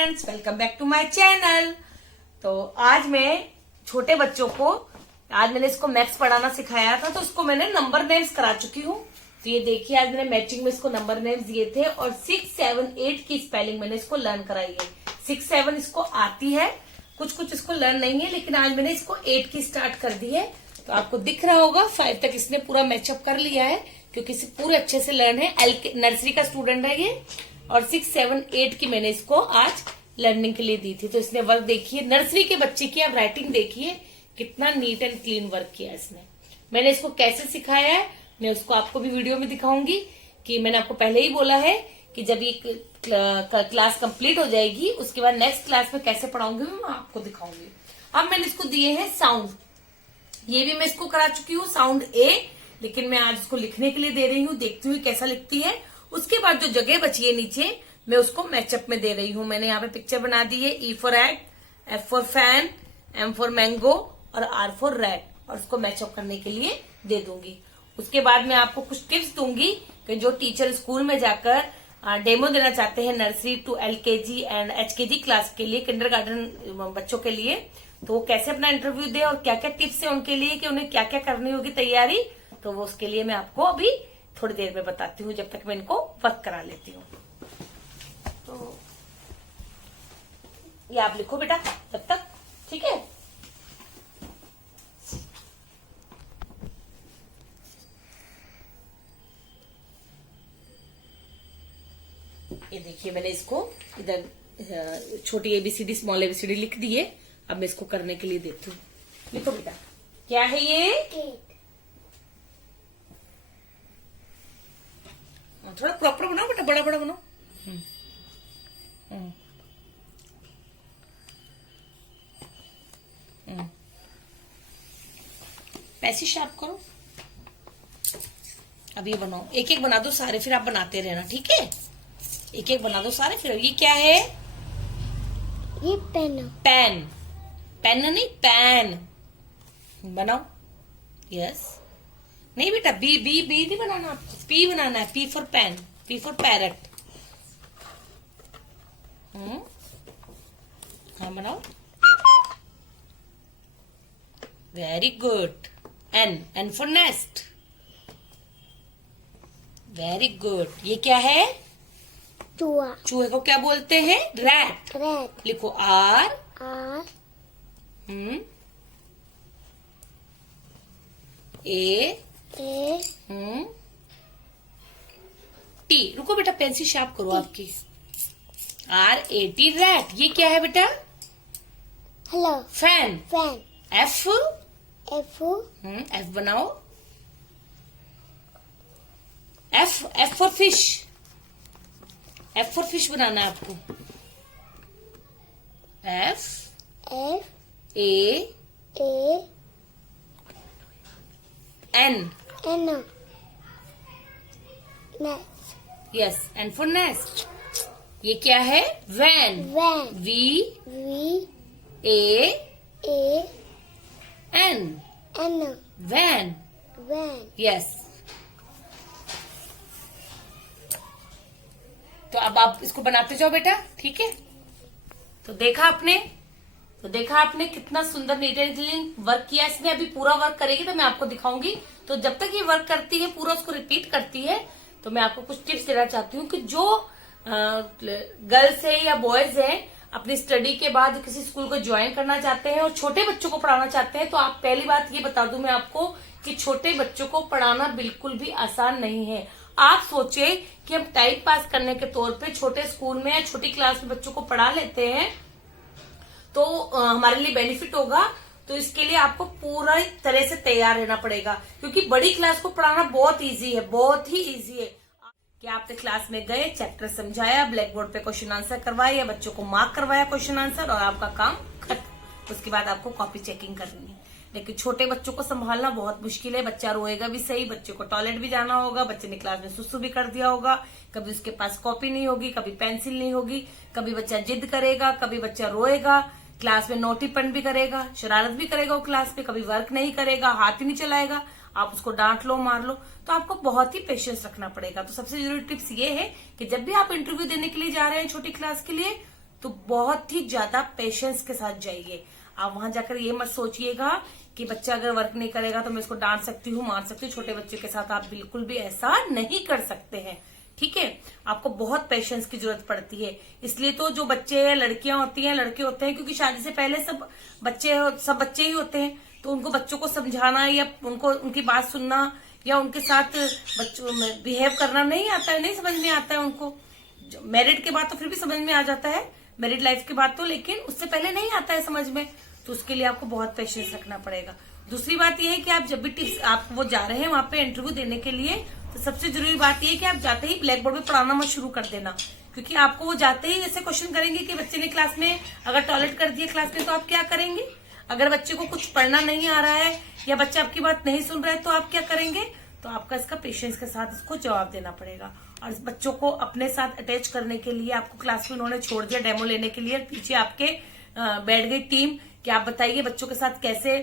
Friends, welcome back to my channel. तो आज मैं छोटे बच्चों को आज मैंने इसको मैथ्स पढ़ाना सिखाया था, तो उसको मैंने नंबर नेम्स करा चुकी हूँ। तो ये देखिए, आज मैंने मैचिंग में इसको नंबर नेम्स दिए थे और 6, 7, 8 की स्पेलिंग मैंने इसको लर्न कराई है। 6, 7 इसको आती है, कुछ कुछ इसको लर्न नहीं है, लेकिन आज मैंने इसको 8 की स्टार्ट कर दी है। तो आपको दिख रहा होगा 5 तक इसने पूरा मैचअप कर लिया है, क्योंकि इसे पूरे अच्छे से लर्न है। नर्सरी का स्टूडेंट है ये, और 6, 7, 8 की मैंने इसको आज लर्निंग के लिए दी थी। तो इसने वर्क देखिए, नर्सरी के बच्चे की आप राइटिंग देखिए, कितना नीट एंड क्लीन वर्क किया इसने। मैंने इसको कैसे सिखाया है मैं उसको आपको भी वीडियो में दिखाऊंगी। कि मैंने आपको पहले ही बोला है कि जब ये क्लास कंप्लीट हो जाएगी उसके बाद नेक्स्ट क्लास में कैसे पढ़ाऊंगी मैं आपको दिखाऊंगी। अब मैंने इसको दिए हैं साउंड, ये भी मैं इसको करा चुकी हूँ साउंड ए, लेकिन मैं आज इसको लिखने के लिए दे रही हूँ, देखती हूँ कैसा लिखती है। उसके बाद जो जगह बची है नीचे मैं उसको मैचअप में दे रही हूँ। मैंने यहाँ पे पिक्चर बना दी है, E for egg, F for fan, M for mango और आर फॉर रेड, और उसको मैचअप करने के लिए दे दूंगी। उसके बाद मैं आपको कुछ टिप्स दूंगी कि जो टीचर स्कूल में जाकर डेमो देना चाहते हैं nursery to LKG and HKG class के लिए, किंडरगार्टन बच्चों के लिए, तो वो कैसे अपना इंटरव्यू दे और क्या क्या टिप्स है उनके लिए कि उन्हें क्या क्या करनी होगी तैयारी। तो वो उसके लिए मैं आपको अभी थोड़ी देर में बताती हूँ, जब तक मैं इनको वर्क करा लेती हूँ। तो ये आप लिखो बेटा तब तक, ठीक है। ये देखिए, मैंने इसको इधर छोटी एबीसीडी, स्मॉल एबीसीडी लिख दी है। अब मैं इसको करने के लिए देती हूँ। लिखो बेटा, क्या है ये? थोड़ा प्रॉपर बनाओ बेटा, बड़ा बड़ा बनाओ। पैसे शार्प करो। अब ये बनाओ, एक एक बना दो सारे, फिर आप बनाते रहना, ठीक है। एक एक बना दो सारे, फिर ये क्या है? ये पेन। पेन, पेन नहीं पैन बनाओ। यस, नहीं बेटा, बी बी बी नहीं बनाना, पी बनाना है। P for pen, P for parrot. हाँ बनाओ, very good. N, N for nest, very good. ये क्या है? चूहा। चूहे को क्या बोलते हैं? रैट। रैट। लिखो R, R A A T. रुको बेटा, पेंसिल शार्प करो आपकी। RAT, rat. ये क्या है बेटा? Hello. Fan. Fan. F, F F बनाओ। F, F for fish, F for fish बनाना है आपको। F, F A A N, N nest. Yes, N for nest. ये क्या है? Van. Van. V V A A N, N van. Van. Yes. तो अब आप इसको बनाते जाओ बेटा, ठीक है। तो देखा आपने कितना सुंदर नीट एंड क्लीन वर्क किया इसने। अभी पूरा वर्क करेगी तो मैं आपको दिखाऊंगी। तो जब तक ये वर्क करती है, पूरा उसको रिपीट करती है, तो मैं आपको कुछ टिप्स देना चाहती हूँ कि जो गर्ल्स है या बॉयज है अपनी स्टडी के बाद किसी स्कूल को ज्वाइन करना चाहते हैं और छोटे बच्चों को पढ़ाना चाहते हैं, तो आप पहली बात ये बता दूं मैं आपको कि छोटे बच्चों को पढ़ाना बिल्कुल भी आसान नहीं है। आप सोचे कि हम टाइम पास करने के तौर पे छोटे स्कूल में या छोटी क्लास में बच्चों को पढ़ा लेते हैं तो हमारे लिए बेनिफिट होगा। तो इसके लिए आपको पूरा तरह से तैयार रहना पड़ेगा, क्योंकि बड़ी क्लास को पढ़ाना बहुत इजी है, बहुत ही इजी है। कि आपने क्लास में गए, चैप्टर समझाया, ब्लैक बोर्ड पे क्वेश्चन आंसर करवाया या बच्चों को मार्क करवाया क्वेश्चन आंसर, और आपका काम खत्म। उसके बाद आपको कॉपी चेकिंग करनी है। लेकिन छोटे बच्चों को संभालना बहुत मुश्किल है। बच्चा रोएगा भी सही, बच्चे को टॉयलेट भी जाना होगा, बच्चे ने क्लास में सुसु भी कर दिया होगा, कभी उसके पास कॉपी नहीं होगी, कभी पेंसिल नहीं होगी, कभी बच्चा जिद करेगा, कभी बच्चा रोएगा, क्लास में नोटीपन भी करेगा, शरारत भी करेगा वो क्लास में, कभी वर्क नहीं करेगा, हाथ ही नहीं चलाएगा, आप उसको डांट लो, मार लो, तो आपको बहुत ही पेशेंस रखना पड़ेगा। तो सबसे जरूरी टिप्स ये है कि जब भी आप इंटरव्यू देने के लिए जा रहे हैं छोटी क्लास के लिए, तो बहुत ही ज्यादा पेशेंस के साथ जाइए। आप वहां जाकर ये मत सोचिएगा कि बच्चा अगर वर्क नहीं करेगा तो मैं इसको डांट सकती हूँ, मार सकती हूँ। छोटे बच्चे के साथ आप बिल्कुल भी ऐसा नहीं कर सकते हैं, ठीक है। आपको बहुत पेशेंस की जरूरत पड़ती है। इसलिए तो जो बच्चे, लड़कियां होती हैं, लड़के होते हैं, क्योंकि शादी से पहले सब बच्चे ही होते हैं, तो उनको बच्चों को समझाना या उनको उनकी बात सुनना या उनके साथ बच्चों में बिहेव करना नहीं आता है, नहीं समझ में आता है उनको। मैरिड के बाद तो फिर भी समझ में आ जाता है, मैरिड लाइफ के बाद तो, लेकिन उससे पहले नहीं आता है समझ में। तो उसके लिए आपको बहुत पेशेंस रखना पड़ेगा। दूसरी बात यह है कि आप जब भी टिप्स आप वो जा रहे हैं वहां पे इंटरव्यू देने के लिए, तो सबसे जरूरी बात यह है कि आप जाते ही ब्लैक बोर्ड पे पढ़ाना मत शुरू कर देना, क्योंकि आपको वो जाते ही जैसे क्वेश्चन करेंगे कि बच्चे ने क्लास में अगर टॉयलेट कर दिया क्लास में तो आप क्या करेंगे। अगर बच्चे को कुछ पढ़ना नहीं आ रहा है या बच्चा आपकी बात नहीं सुन रहा है तो आप क्या करेंगे। तो आपका इसका पेशेंस के साथ इसको जवाब देना पड़ेगा। और इस बच्चों को अपने साथ अटैच करने के लिए आपको क्लास में उन्होंने छोड़ दिया डेमो लेने के लिए, पीछे आपके बैठ गई टीम कि आप बताइए बच्चों के साथ कैसे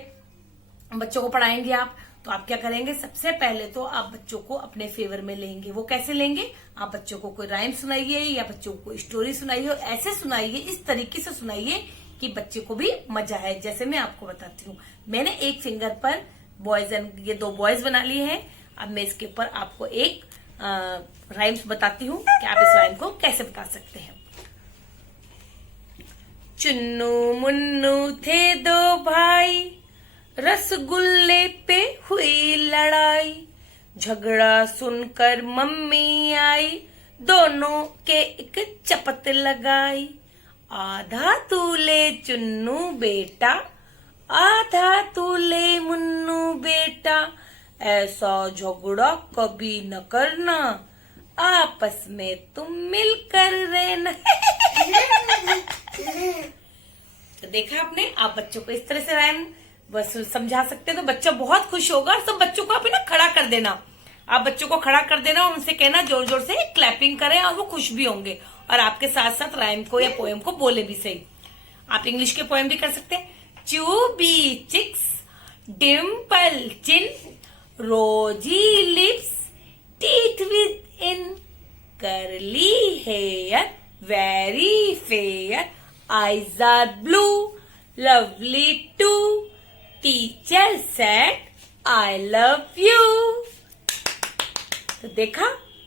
बच्चों को पढ़ाएंगे आप। तो आप क्या करेंगे, सबसे पहले तो आप बच्चों को अपने फेवर में लेंगे। वो कैसे लेंगे, आप बच्चों को कोई राइम सुनाइए या बच्चों को स्टोरी सुनाइए, और ऐसे सुनाइए, इस तरीके से सुनाइए कि बच्चे को भी मजा है। जैसे मैं आपको बताती हूँ, मैंने एक फिंगर पर बॉयज एंड ये 2 बॉयज बना लिए हैं। अब मैं इसके ऊपर आपको एक राइम्स बताती हूँ कि आप इस राइम को कैसे बता सकते हैं। चुन्नू मुन्नू थे 2 भाई, रसगुल्ले पे हुई लड़ाई, झगड़ा सुनकर मम्मी आई, दोनों के एक चपत लगाई। आधा तू ले चुन्नू बेटा, आधा तू ले मुन्नू बेटा, ऐसा झगड़ा कभी न करना, आपस में तुम मिलकर रहना। तो देखा आपने, आप बच्चों को इस तरह से राइम बस समझा सकते हैं तो बच्चा बहुत खुश होगा। और सब बच्चों को आप ना खड़ा कर देना, आप बच्चों को खड़ा कर देना और उनसे कहना जोर जोर से क्लैपिंग करें, और वो खुश भी होंगे और आपके साथ साथ राइम को या पोएम को बोले भी सही। आप इंग्लिश के पोएम भी कर सकते हैं। चूबी चिक्स, डिम्पल चिन, रोजी lips, teeth within, curly hair, very fair, eyes are blue, lovely too, teacher said I love you। तो देखा,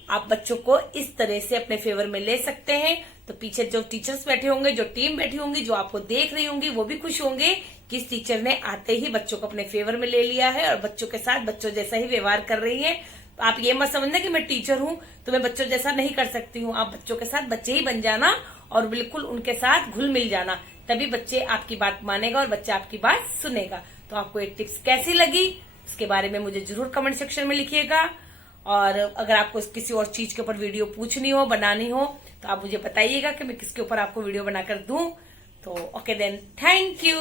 आप बच्चों को इस तरह से अपने फेवर में ले सकते हैं। तो पीछे जो टीचर्स बैठे होंगे, जो टीम बैठी होंगी, जो आपको देख रही होंगी, वो भी खुश होंगे कि इस टीचर ने आते ही बच्चों को अपने फेवर में ले लिया है और बच्चों के साथ बच्चों जैसा ही व्यवहार कर रही है। आप ये मत समझना कि मैं टीचर हूँ तो मैं बच्चों जैसा नहीं कर सकती हूँ। आप बच्चों के साथ बच्चे ही बन जाना और बिल्कुल उनके साथ घुल मिल जाना, तभी बच्चे आपकी बात मानेगा और बच्चा आपकी बात सुनेगा। तो आपको ये टिप्स कैसी लगी उसके बारे में मुझे जरूर कमेंट सेक्शन में लिखिएगा। और अगर आपको किसी और चीज के ऊपर वीडियो पूछनी हो, बनानी हो, तो आप मुझे बताइएगा कि मैं किसके ऊपर आपको वीडियो बनाकर दूं। तो ओके देन, थैंक यू।